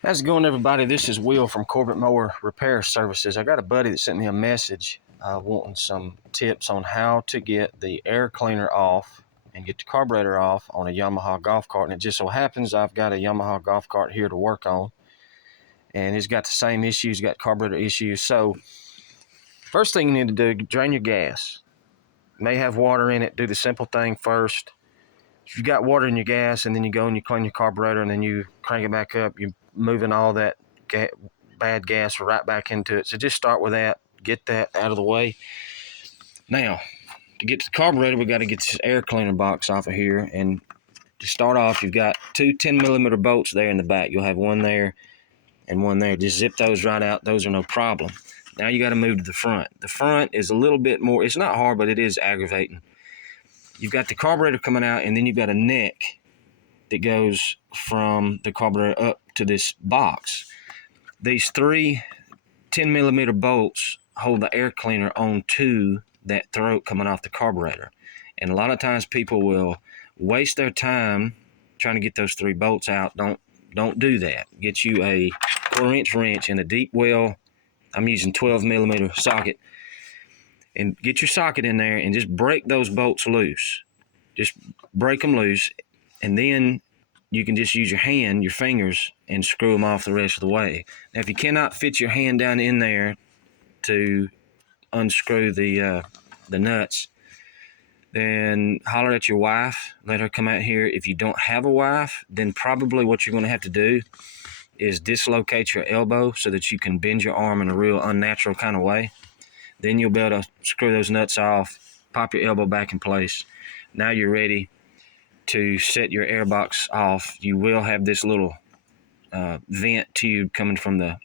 How's it going, everybody? This is Will from Corbett Mower Repair Services. I got a buddy that sent me a message wanting some tips on how to get the air cleaner off and get the carburetor off on a Yamaha golf cart. And it just so happens I've got a Yamaha golf cart here to work on, and it's got the same issues, got carburetor issues. So first thing you need to do, drain your gas. It may have water in it. Do the simple thing first. If you've got water in your gas and then you go and you clean your carburetor and then you crank it back up, you're moving all that bad gas right back into it. So just start with that, get that out of the way. Now, to get to the carburetor, we got to get this air cleaner box off of here. And to start off, you've got two 10mm bolts there in the back. You'll have one there and one there. Just zip those right out. Those are no problem. Now you got to move to the front. The front is a little bit more, it's not hard, but it is aggravating. You've got the carburetor coming out, and then you've got a neck that goes from the carburetor up to this box. These three 10mm bolts hold the air cleaner onto that throat coming off the carburetor. And a lot of times people will waste their time trying to get those three bolts out. Don't do that. Get you a 1/4-inch wrench and a deep well. I'm using 12mm socket. And get your socket in there and just break those bolts loose. Just break them loose, and then you can just use your hand, your fingers, and screw them off the rest of the way. Now, if you cannot fit your hand down in there to unscrew the nuts, then holler at your wife. Let her come out here. If you don't have a wife, then probably what you're going to have to do is dislocate your elbow so that you can bend your arm in a real unnatural kind of way. Then you'll be able to screw those nuts off, pop your elbow back in place. Now you're ready to set your air box off. You will have this little vent tube coming from the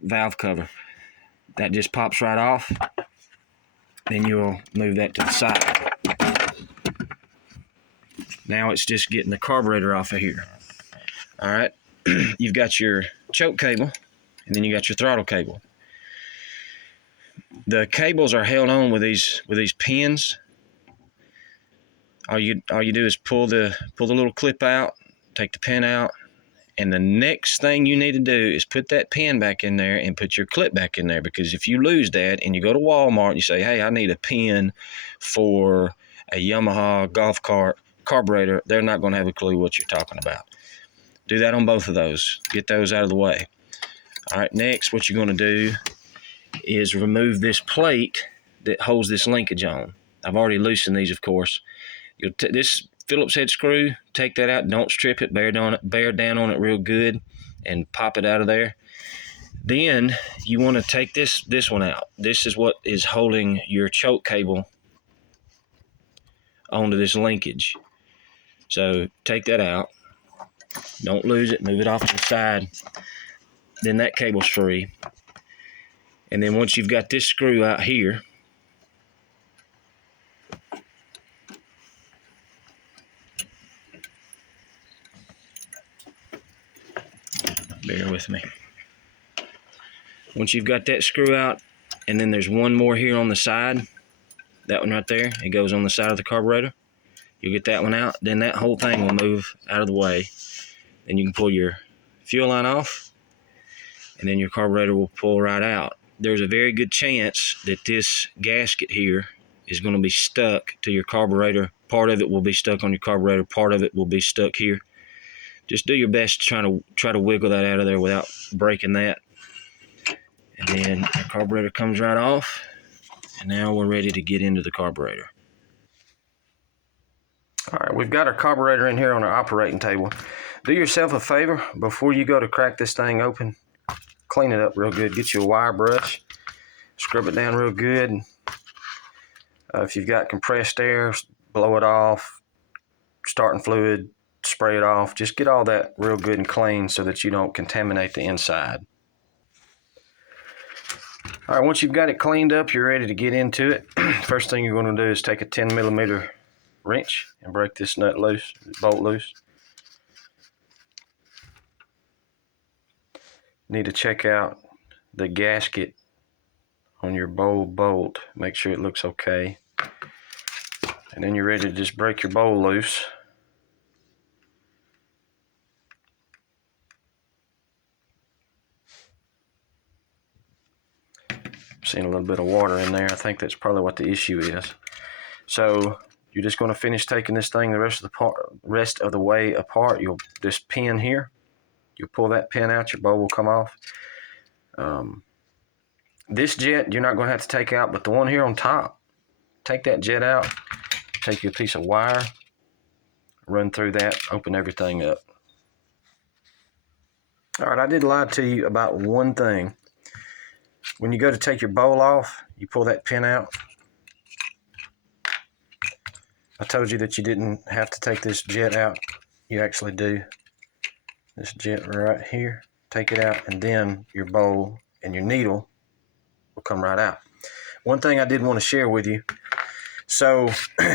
valve cover. That just pops right off. Then you'll move that to the side. Now it's just getting the carburetor off of here. All right, you've got your choke cable, and then you got your throttle cable. The cables are held on with these pins. All you do is pull the little clip out, take the pin out, and the next thing you need to do is put that pin back in there and put your clip back in there. Because if you lose that and you go to Walmart and you say, hey, I need a pin for a Yamaha golf cart carburetor, they're not going to have a clue what you're talking about. Do that on both of those. Get those out of the way. All right, next what you're going to do is remove this plate that holds this linkage on. I've already loosened these, of course. This Phillips head screw, take that out. Don't strip it. Bear down on it real good and pop it out of there. Then you want to take this one out. This is what is holding your choke cable onto this linkage. So take that out. Don't lose it. Move it off to the side. Then that cable's free. And then once you've got this screw out here, bear with me. Once you've got that screw out, and then there's one more here on the side, that one right there, it goes on the side of the carburetor. You'll get that one out, then that whole thing will move out of the way. Then you can pull your fuel line off, and then your carburetor will pull right out. There's a very good chance that this gasket here is going to be stuck to your carburetor. Part of it will be stuck on your carburetor. Part of it will be stuck here. Just do your best to try to wiggle that out of there without breaking that. And then the carburetor comes right off. And now we're ready to get into the carburetor. All right, we've got our carburetor in here on our operating table. Do yourself a favor before you go to crack this thing open. Clean it up real good. Get you a wire brush. Scrub it down real good. If you've got compressed air, blow it off. Starting fluid, spray it off. Just get all that real good and clean so that you don't contaminate the inside. All right, once you've got it cleaned up, you're ready to get into it. First thing you're going to do is take a 10mm wrench and break this nut loose, bolt loose. Need to check out the gasket on your bowl bolt. Make sure it looks okay. And then you're ready to just break your bowl loose. Seeing a little bit of water in there. I think that's probably what the issue is. So you're just going to finish taking this thing the rest of the way apart. This pin here, you'll pull that pin out, your bowl will come off. This jet you're not going to have to take out, but the one here on top, take that jet out, take you a piece of wire, run through that, open everything up. All right, I did lie to you about one thing. When you go to take your bowl off, you pull that pin out. I told you that you didn't have to take this jet out. You actually do. This jet right here, take it out, and then your bowl and your needle will come right out. One thing I did want to share with you. So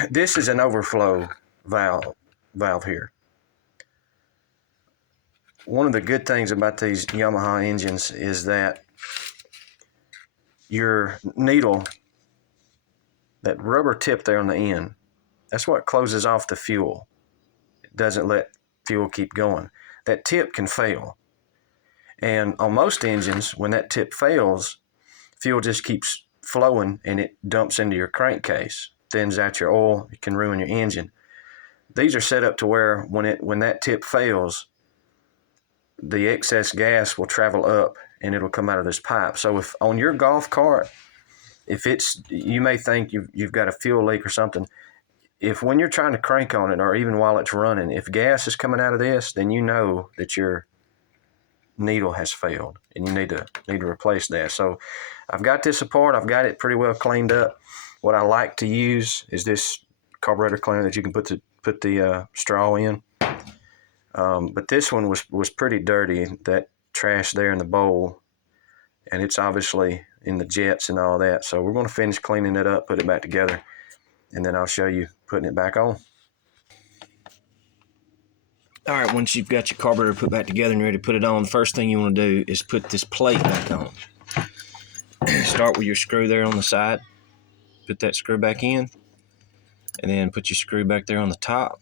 this is an overflow valve here. One of the good things about these Yamaha engines is that your needle, that rubber tip there on the end, that's what closes off the fuel. It doesn't let fuel keep going. That tip can fail. And on most engines, when that tip fails, fuel just keeps flowing and it dumps into your crankcase, thins out your oil, it can ruin your engine. These are set up to where when that tip fails, the excess gas will travel up and it'll come out of this pipe. So if on your golf cart, you may think you've got a fuel leak or something. If when you're trying to crank on it, or even while it's running, if gas is coming out of this, then you know that your needle has failed and you need to replace that. So I've got this apart. I've got it pretty well cleaned up. What I like to use is this carburetor cleaner that you can put the straw in. But this one was pretty dirty. That trash there in the bowl, and it's obviously in the jets and all that. So we're going to finish cleaning it up, put it back together, and then I'll show you putting it back on. All right, once you've got your carburetor put back together and ready to put it on, the first thing you want to do is put this plate back on. Start with your screw there on the side. Put that screw back in, and then put your screw back there on the top.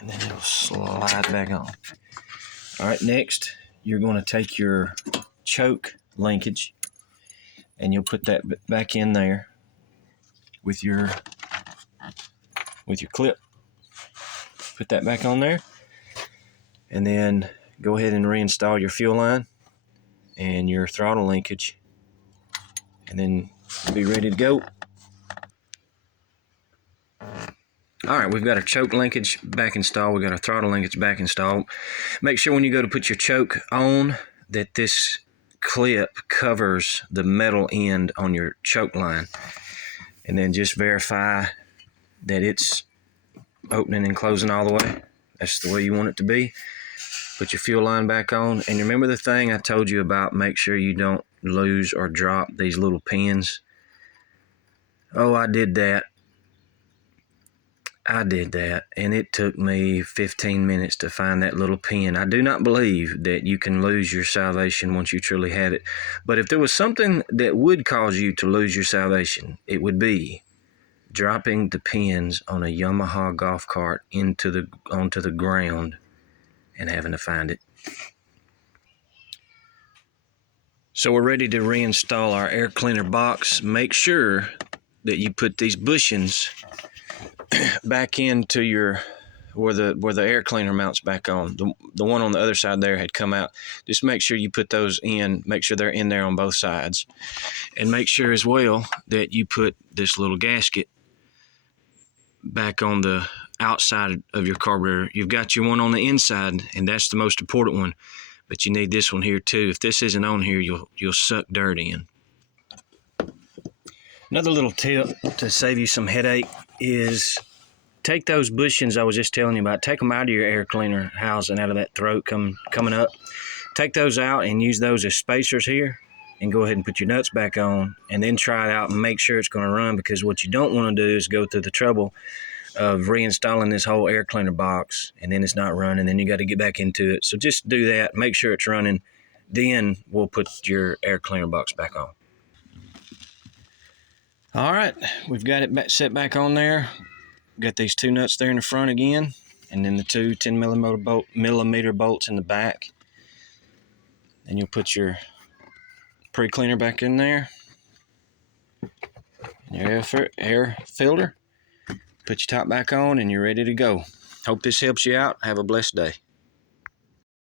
And then it'll slide back on. All right, next, you're going to take your choke linkage and you'll put that back in there with your clip. Put that back on there, and then go ahead and reinstall your fuel line and your throttle linkage, and then you'll be ready to go. All right, we've got our choke linkage back installed. We've got our throttle linkage back installed. Make sure when you go to put your choke on that this clip covers the metal end on your choke line. And then just verify that it's opening and closing all the way. That's the way you want it to be. Put your fuel line back on. And remember the thing I told you about, make sure you don't lose or drop these little pins. Oh, I did that, and it took me 15 minutes to find that little pin. I do not believe that you can lose your salvation once you truly have it. But if there was something that would cause you to lose your salvation, it would be dropping the pins on a Yamaha golf cart onto the ground and having to find it. So we're ready to reinstall our air cleaner box. Make sure that you put these bushings back into where the air cleaner mounts back on. The one on the other side there had come out. Just make sure you put those in. Make sure they're in there on both sides, and make sure as well that you put this little gasket back on the outside of your carburetor. You've got your one on the inside, and that's the most important one, but you need this one here too. If this isn't on here, you'll suck dirt in. Another little tip to save you some headache is take those bushings I was just telling you about. Take them out of your air cleaner housing, out of that throat coming up. Take those out and use those as spacers here, and go ahead and put your nuts back on, and then try it out and make sure it's going to run, because what you don't want to do is go through the trouble of reinstalling this whole air cleaner box and then it's not running, then you got to get back into it. So just do that, make sure it's running, then we'll put your air cleaner box back on. All right, we've got it set back on there. Got these 2 nuts there in the front again, and then the 2 10mm bolts in the back. Then you'll put your pre-cleaner back in there, your air filter, put your top back on, and you're ready to go. Hope this helps you out. Have a blessed day.